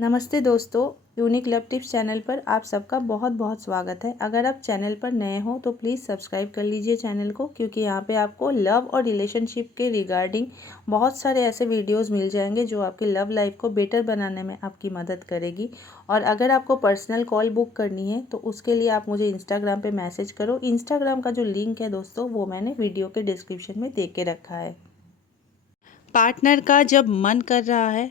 नमस्ते दोस्तों, unique love tips channel पर आप सबका बहुत बहुत स्वागत है। अगर आप चैनल पर नए हो तो प्लीज़ सब्सक्राइब कर लीजिए चैनल को, क्योंकि यहाँ पे आपको लव और रिलेशनशिप के रिगार्डिंग बहुत सारे ऐसे वीडियोस मिल जाएंगे जो आपकी लव लाइफ को बेटर बनाने में आपकी मदद करेगी। और अगर आपको पर्सनल कॉल बुक करनी है तो उसके लिए आप मुझे इंस्टाग्राम पर मैसेज करो। इंस्टाग्राम का जो लिंक है दोस्तों वो मैंने वीडियो के डिस्क्रिप्शन में दे के रखा है। पार्टनर का जब मन कर रहा है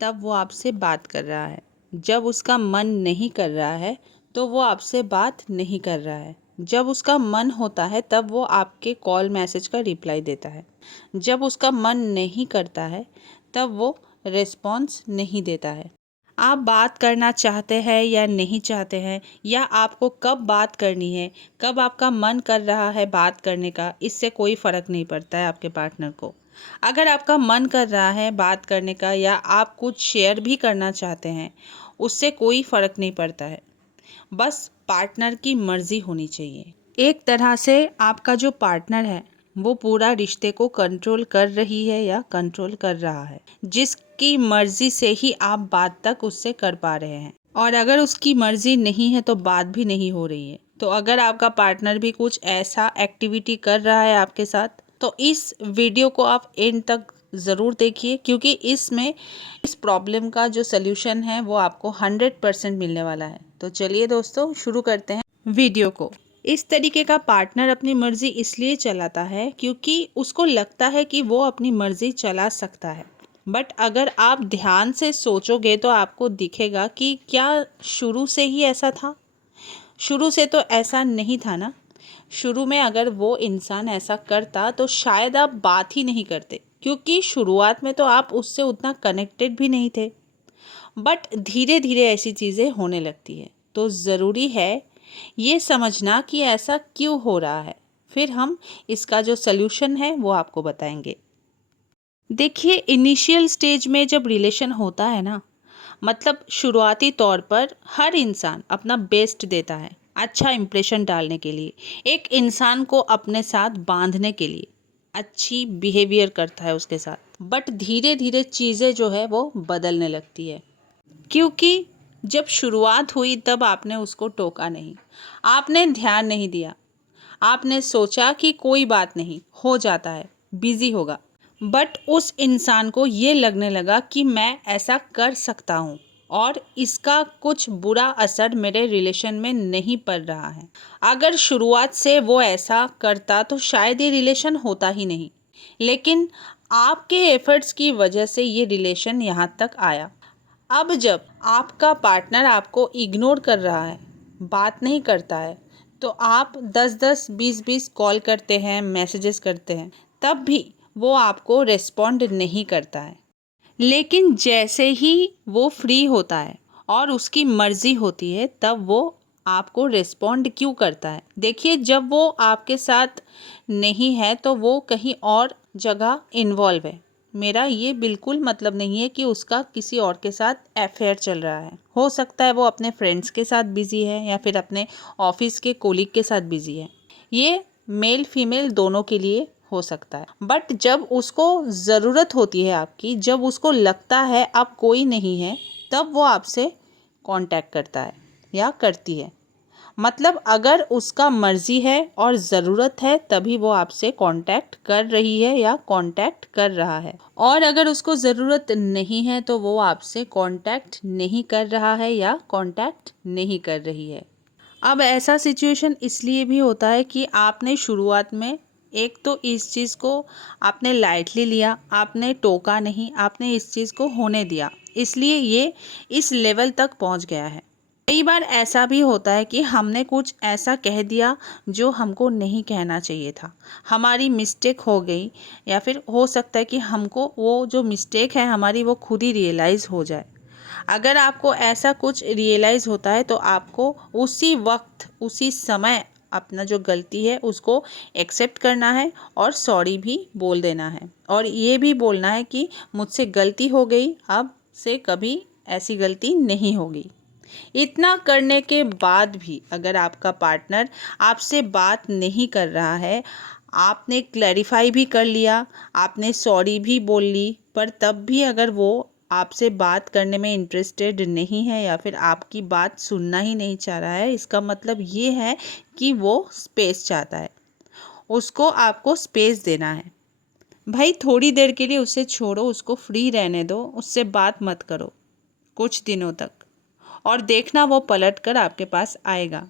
तब वो आपसे बात कर रहा है, जब उसका मन नहीं कर रहा है तो वो आपसे बात नहीं कर रहा है। जब उसका मन होता है तब वो आपके कॉल मैसेज का रिप्लाई देता है, जब उसका मन नहीं करता है तब वो रिस्पॉन्स नहीं देता है। आप बात करना चाहते हैं या नहीं चाहते हैं, या आपको कब बात करनी है, कब आपका मन कर रहा है बात करने का, इससे कोई फ़र्क नहीं पड़ता है आपके पार्टनर को। अगर आपका मन कर रहा है बात करने का या आप कुछ शेयर भी करना चाहते हैं, उससे कोई फ़र्क नहीं पड़ता है। बस पार्टनर की मर्ज़ी होनी चाहिए। एक तरह से आपका जो पार्टनर है वो पूरा रिश्ते को कंट्रोल कर रही है या कंट्रोल कर रहा है, जिसकी मर्ज़ी से ही आप बात तक उससे कर पा रहे हैं। और अगर उसकी मर्ज़ी नहीं है तो बात भी नहीं हो रही है। तो अगर आपका पार्टनर भी कुछ ऐसा एक्टिविटी कर रहा है आपके साथ, तो इस वीडियो को आप एंड तक ज़रूर देखिए, क्योंकि इसमें इस प्रॉब्लम का जो सल्यूशन है वो आपको 100% मिलने वाला है। तो चलिए दोस्तों, शुरू करते हैं वीडियो को। इस तरीके का पार्टनर अपनी मर्ज़ी इसलिए चलाता है क्योंकि उसको लगता है कि वो अपनी मर्ज़ी चला सकता है। बट अगर आप ध्यान से सोचोगे तो आपको दिखेगा कि क्या शुरू से ही ऐसा था? शुरू से तो ऐसा नहीं था ना। शुरू में अगर वो इंसान ऐसा करता तो शायद आप बात ही नहीं करते, क्योंकि शुरुआत में तो आप उससे उतना कनेक्टेड भी नहीं थे। बट धीरे धीरे ऐसी चीज़ें होने लगती है, तो ज़रूरी है ये समझना कि ऐसा क्यों हो रहा है। फिर हम इसका जो सल्यूशन है वो आपको बताएंगे। देखिए, इनिशियल स्टेज में जब रिलेशन होता है ना, मतलब शुरुआती तौर पर हर इंसान अपना बेस्ट देता है, अच्छा इंप्रेशन डालने के लिए, एक इंसान को अपने साथ बांधने के लिए अच्छी बिहेवियर करता है उसके साथ। बट धीरे धीरे चीज़ें जो है वो बदलने लगती है, क्योंकि जब शुरुआत हुई तब आपने उसको टोका नहीं, आपने ध्यान नहीं दिया, आपने सोचा कि कोई बात नहीं, हो जाता है, बिजी होगा। बट उस इंसान को ये लगने लगा कि मैं ऐसा कर सकता हूँ और इसका कुछ बुरा असर मेरे रिलेशन में नहीं पड़ रहा है। अगर शुरुआत से वो ऐसा करता तो शायद ये रिलेशन होता ही नहीं, लेकिन आपके एफर्ट्स की वजह से ये रिलेशन यहाँ तक आया। अब जब आपका पार्टनर आपको इग्नोर कर रहा है, बात नहीं करता है, तो आप 10-10, 20-20 कॉल करते हैं, मैसेजेस करते हैं, तब भी वो आपको रिस्पॉन्ड नहीं करता है। लेकिन जैसे ही वो फ्री होता है और उसकी मर्ज़ी होती है तब वो आपको रिस्पॉन्ड क्यों करता है। देखिए, जब वो आपके साथ नहीं है तो वो कहीं और जगह इन्वॉल्व है। मेरा ये बिल्कुल मतलब नहीं है कि उसका किसी और के साथ अफेयर चल रहा है। हो सकता है वो अपने फ्रेंड्स के साथ बिज़ी है या फिर अपने ऑफिस के कोलीग के साथ बिज़ी है। ये मेल फीमेल दोनों के लिए हो सकता है। बट जब उसको ज़रूरत होती है आपकी, जब उसको लगता है अब कोई नहीं है, तब वो आपसे कांटेक्ट करता है या करती है। मतलब अगर उसका मर्ज़ी है और ज़रूरत है तभी वो आपसे कांटेक्ट कर रही है या कांटेक्ट कर रहा है। और अगर उसको ज़रूरत नहीं है तो वो आपसे कांटेक्ट नहीं कर रहा है या कांटेक्ट नहीं कर रही है। अब ऐसा सिचुएशन इसलिए भी होता है कि आपने शुरुआत में एक तो इस चीज़ को आपने लाइटली लिया, आपने टोका नहीं, आपने इस चीज़ को होने दिया, इसलिए ये इस लेवल तक पहुंच गया है। कई बार ऐसा भी होता है कि हमने कुछ ऐसा कह दिया जो हमको नहीं कहना चाहिए था, हमारी मिस्टेक हो गई, या फिर हो सकता है कि हमको वो जो मिस्टेक है हमारी वो खुद ही रियलाइज़ हो जाए। अगर आपको ऐसा कुछ रियलाइज़ होता है तो आपको उसी वक्त उसी समय अपना जो गलती है उसको एक्सेप्ट करना है और सॉरी भी बोल देना है, और ये भी बोलना है कि मुझसे गलती हो गई, अब से कभी ऐसी गलती नहीं होगी। इतना करने के बाद भी अगर आपका पार्टनर आपसे बात नहीं कर रहा है, आपने क्लैरिफाई भी कर लिया, आपने सॉरी भी बोल ली, पर तब भी अगर वो आपसे बात करने में इंटरेस्टेड नहीं है या फिर आपकी बात सुनना ही नहीं चाह रहा है, इसका मतलब ये है कि वो स्पेस चाहता है। उसको आपको स्पेस देना है। भाई थोड़ी देर के लिए उसे छोड़ो, उसको फ्री रहने दो, उससे बात मत करो कुछ दिनों तक, और देखना वो पलट कर आपके पास आएगा।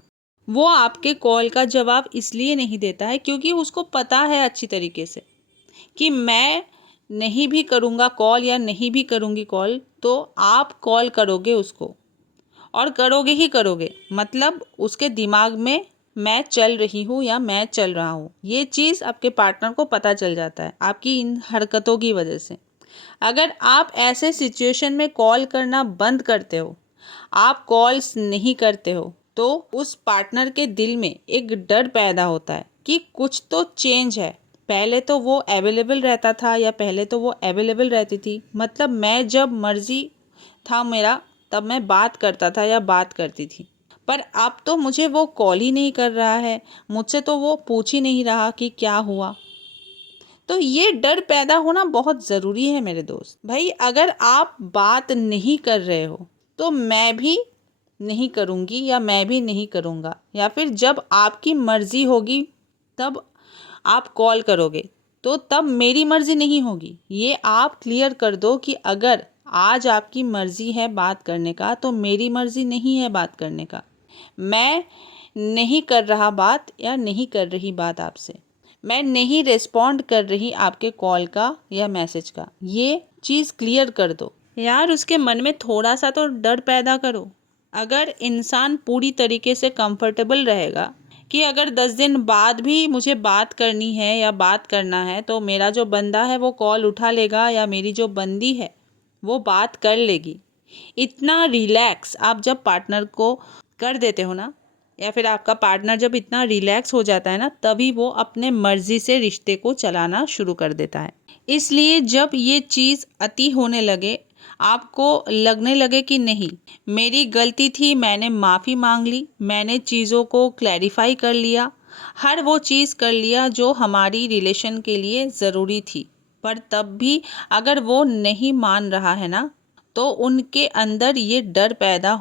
वो आपके कॉल का जवाब इसलिए नहीं देता है क्योंकि उसको पता है अच्छी तरीके से कि मैं नहीं भी करूँगा कॉल या नहीं भी करूँगी कॉल तो आप कॉल करोगे उसको, और करोगे ही करोगे। मतलब उसके दिमाग में मैं चल रही हूँ या मैं चल रहा हूँ, ये चीज़ आपके पार्टनर को पता चल जाता है आपकी इन हरकतों की वजह से। अगर आप ऐसे सिचुएशन में कॉल करना बंद करते हो, आप कॉल्स नहीं करते हो, तो उस पार्टनर के दिल में एक डर पैदा होता है कि कुछ तो चेंज है। पहले तो वो अवेलेबल रहता था या पहले तो वो अवेलेबल रहती थी, मतलब मैं जब मर्जी था मेरा तब मैं बात करता था या बात करती थी, पर अब तो मुझे वो कॉल ही नहीं कर रहा है, मुझसे तो वो पूछ ही नहीं रहा कि क्या हुआ। तो ये डर पैदा होना बहुत ज़रूरी है मेरे दोस्त। भाई अगर आप बात नहीं कर रहे हो तो मैं भी नहीं करूँगी या मैं भी नहीं करूँगा, या फिर जब आपकी मर्ज़ी होगी तब आप कॉल करोगे, तो तब मेरी मर्ज़ी नहीं होगी। ये आप क्लियर कर दो कि अगर आज आपकी मर्ज़ी है बात करने का तो मेरी मर्ज़ी नहीं है बात करने का। मैं नहीं कर रहा बात या नहीं कर रही बात आपसे, मैं नहीं रिस्पॉन्ड कर रही आपके कॉल का या मैसेज का। ये चीज़ क्लियर कर दो यार, उसके मन में थोड़ा सा तो डर पैदा करो। अगर इंसान पूरी तरीके से कंफर्टेबल रहेगा कि अगर 10 दिन बाद भी मुझे बात करनी है या बात करना है तो मेरा जो बंदा है वो कॉल उठा लेगा या मेरी जो बंदी है वो बात कर लेगी, इतना रिलैक्स आप जब पार्टनर को कर देते हो ना, या फिर आपका पार्टनर जब इतना रिलैक्स हो जाता है ना, तभी वो अपने मर्जी से रिश्ते को चलाना शुरू कर देता है। इसलिए जब ये चीज़ अति होने लगे, आपको लगने लगे कि नहीं मेरी गलती थी, मैंने माफ़ी मांग ली, मैंने चीज़ों को क्लैरिफाई कर लिया, हर वो चीज़ कर लिया जो हमारी रिलेशन के लिए ज़रूरी थी, पर तब भी अगर वो नहीं मान रहा है ना, तो उनके अंदर ये डर पैदा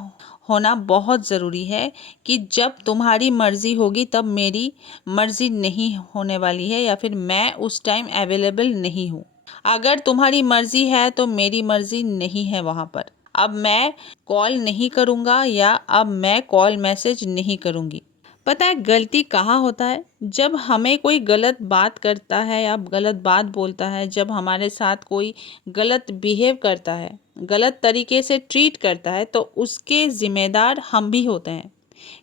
होना बहुत ज़रूरी है कि जब तुम्हारी मर्ज़ी होगी तब मेरी मर्ज़ी नहीं होने वाली है, या फिर मैं उस टाइम अवेलेबल नहीं हूँ। अगर तुम्हारी मर्ज़ी है तो मेरी मर्ज़ी नहीं है वहाँ पर। अब मैं कॉल नहीं करूँगा या अब मैं कॉल मैसेज नहीं करूँगी। पता है गलती कहाँ होता है? जब हमें कोई गलत बात करता है या गलत बात बोलता है, जब हमारे साथ कोई गलत बिहेव करता है, गलत तरीके से ट्रीट करता है, तो उसके ज़िम्मेदार हम भी होते हैं,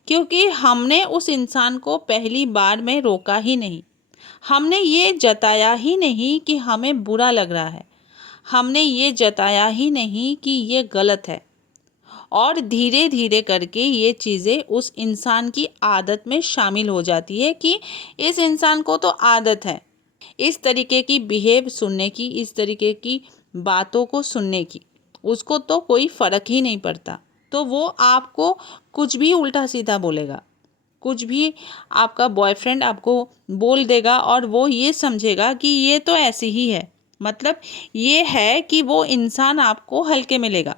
क्योंकि हमने उस इंसान को पहली बार में रोका ही नहीं। हमने ये जताया ही नहीं कि हमें बुरा लग रहा है, हमने ये जताया ही नहीं कि ये गलत है, और धीरे धीरे करके ये चीज़ें उस इंसान की आदत में शामिल हो जाती है कि इस इंसान को तो आदत है इस तरीके की बिहेव सुनने की, इस तरीके की बातों को सुनने की, उसको तो कोई फ़र्क ही नहीं पड़ता, तो वो आपको कुछ भी उल्टा सीधा बोलेगा, कुछ भी आपका बॉयफ्रेंड आपको बोल देगा और वो ये समझेगा कि ये तो ऐसी ही है। मतलब ये है कि वो इंसान आपको हल्के में लेगा,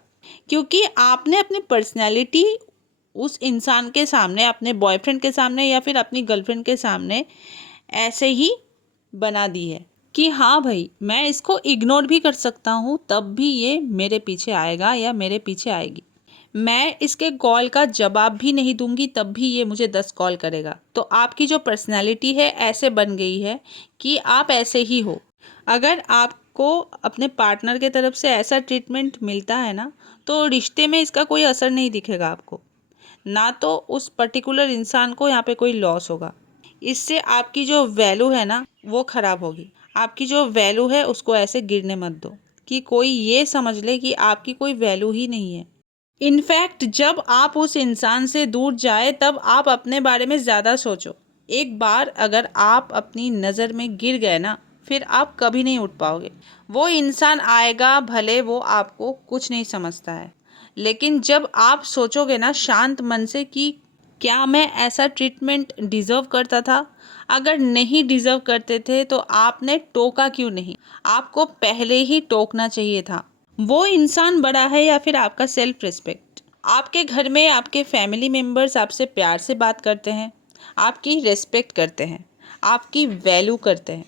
क्योंकि आपने अपनी पर्सनैलिटी उस इंसान के सामने, अपने बॉयफ्रेंड के सामने या फिर अपनी गर्लफ्रेंड के सामने ऐसे ही बना दी है कि हाँ भाई मैं इसको इग्नोर भी कर सकता हूँ तब भी ये मेरे पीछे आएगा या मेरे पीछे आएगी, मैं इसके कॉल का जवाब भी नहीं दूंगी तब भी ये मुझे 10 कॉल करेगा। तो आपकी जो पर्सनैलिटी है ऐसे बन गई है कि आप ऐसे ही हो। अगर आपको अपने पार्टनर के तरफ से ऐसा ट्रीटमेंट मिलता है ना, तो रिश्ते में इसका कोई असर नहीं दिखेगा आपको, ना तो उस पर्टिकुलर इंसान को यहाँ पे कोई लॉस होगा। इससे आपकी जो वैल्यू है ना वो ख़राब होगी। आपकी जो वैल्यू है उसको ऐसे गिरने मत दो कि कोई ये समझ ले कि आपकी कोई वैल्यू ही नहीं है। इनफैक्ट जब आप उस इंसान से दूर जाए तब आप अपने बारे में ज़्यादा सोचो। एक बार अगर आप अपनी नज़र में गिर गए ना, फिर आप कभी नहीं उठ पाओगे। वो इंसान आएगा, भले वो आपको कुछ नहीं समझता है, लेकिन जब आप सोचोगे ना शांत मन से कि क्या मैं ऐसा ट्रीटमेंट डिज़र्व करता था? अगर नहीं डिज़र्व करते थे तो आपने टोका क्यों नहीं? आपको पहले ही टोकना चाहिए था। वो इंसान बड़ा है या फिर आपका सेल्फ रिस्पेक्ट। आपके घर में आपके फैमिली मेम्बर्स आपसे प्यार से बात करते हैं, आपकी रिस्पेक्ट करते हैं, आपकी वैल्यू करते हैं,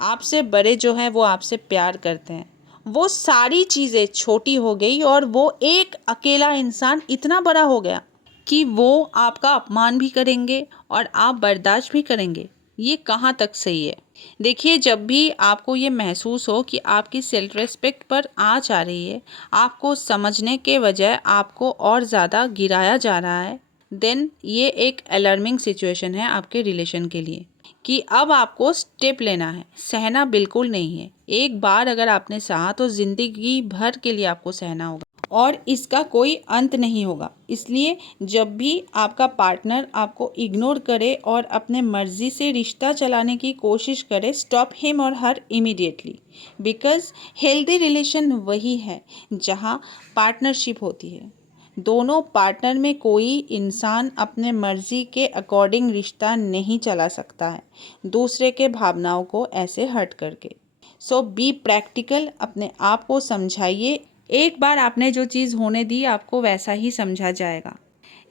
आपसे बड़े जो हैं वो आपसे प्यार करते हैं। वो सारी चीज़ें छोटी हो गई और वो एक अकेला इंसान इतना बड़ा हो गया कि वो आपका अपमान भी करेंगे और आप बर्दाश्त भी करेंगे। ये कहाँ तक सही है? देखिए, जब भी आपको ये महसूस हो कि आपकी सेल्फ रिस्पेक्ट पर आँच आ रही है, आपको समझने के बजाय आपको और ज़्यादा गिराया जा रहा है, देन ये एक अलार्मिंग सिचुएशन है आपके रिलेशन के लिए कि अब आपको स्टेप लेना है। सहना बिल्कुल नहीं है। एक बार अगर आपने सहा तो ज़िंदगी भर के लिए आपको सहना होगा और इसका कोई अंत नहीं होगा। इसलिए जब भी आपका पार्टनर आपको इग्नोर करे और अपने मर्ज़ी से रिश्ता चलाने की कोशिश करे, स्टॉप हिम और her immediately. Because healthy relation वही है जहाँ पार्टनरशिप होती है। दोनों पार्टनर में कोई इंसान अपने मर्ज़ी के अकॉर्डिंग रिश्ता नहीं चला सकता है, दूसरे के भावनाओं को ऐसे हर्ट करके। सो बी प्रैक्टिकल, अपने आप को समझाइए। एक बार आपने जो चीज़ होने दी, आपको वैसा ही समझा जाएगा।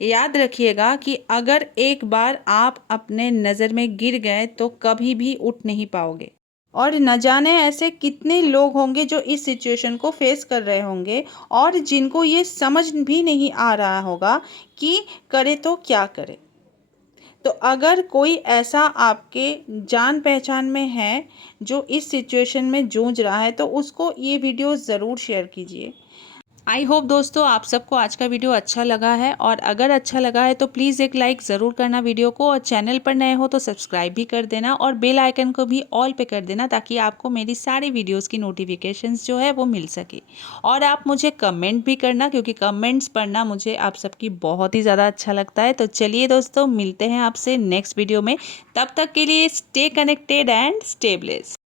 याद रखिएगा कि अगर एक बार आप अपने नज़र में गिर गए तो कभी भी उठ नहीं पाओगे। और न जाने ऐसे कितने लोग होंगे जो इस सिचुएशन को फेस कर रहे होंगे और जिनको ये समझ भी नहीं आ रहा होगा कि करे तो क्या करे। तो अगर कोई ऐसा आपके जान पहचान में है जो इस सिचुएशन में जूझ रहा है तो उसको ये वीडियो ज़रूर शेयर कीजिए। आई होप दोस्तों आप सबको आज का वीडियो अच्छा लगा है, और अगर अच्छा लगा है तो प्लीज़ एक लाइक ज़रूर करना वीडियो को, और चैनल पर नए हो तो सब्सक्राइब भी कर देना और बेल आइकन को भी ऑल पे कर देना ताकि आपको मेरी सारी वीडियोस की नोटिफिकेशंस जो है वो मिल सके। और आप मुझे कमेंट भी करना क्योंकि कमेंट्स पढ़ना मुझे आप सबकी बहुत ही ज़्यादा अच्छा लगता है। तो चलिए दोस्तों, मिलते हैं आपसे नेक्स्ट वीडियो में। तब तक के लिए stay connected and stay blessed.